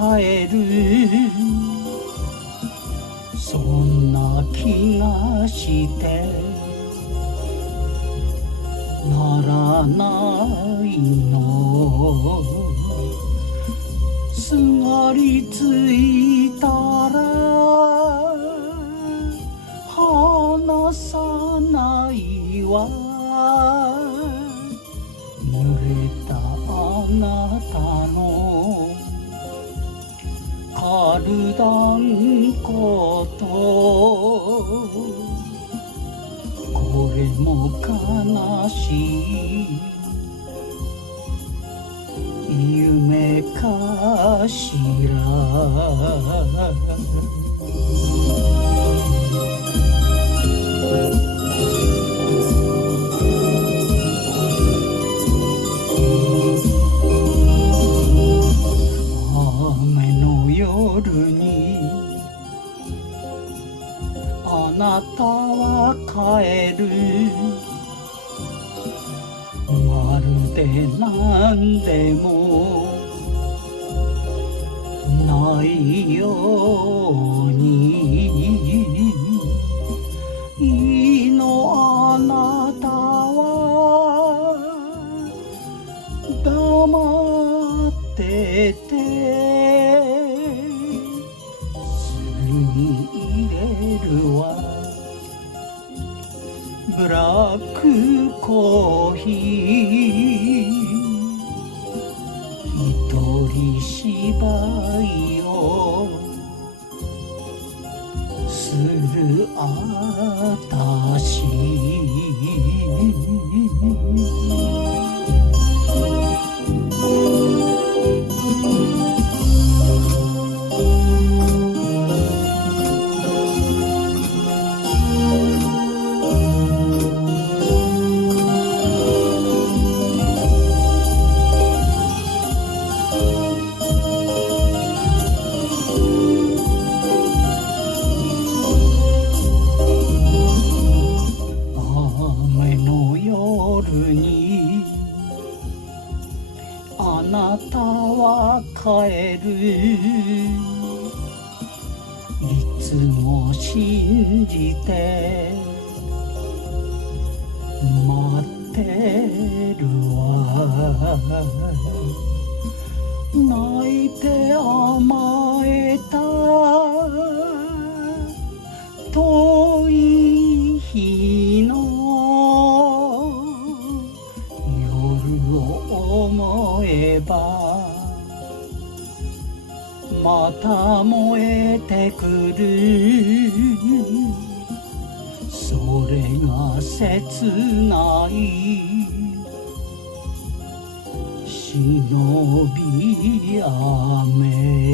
帰るそんな気がしてならないのすがりついたら離さないわ濡れたあなたのカルダンコとこれも悲しい夢かしら雨の夜にあなたは帰るまるで何でもないようにいいのあなたは黙っててすぐに入れるわブラックコーヒー一人芝居をするあたしあなたは帰るいつも信じて待ってるわ泣いて甘えた遠い日の夜を思えばまた燃えてくるそれが切ない忍び雨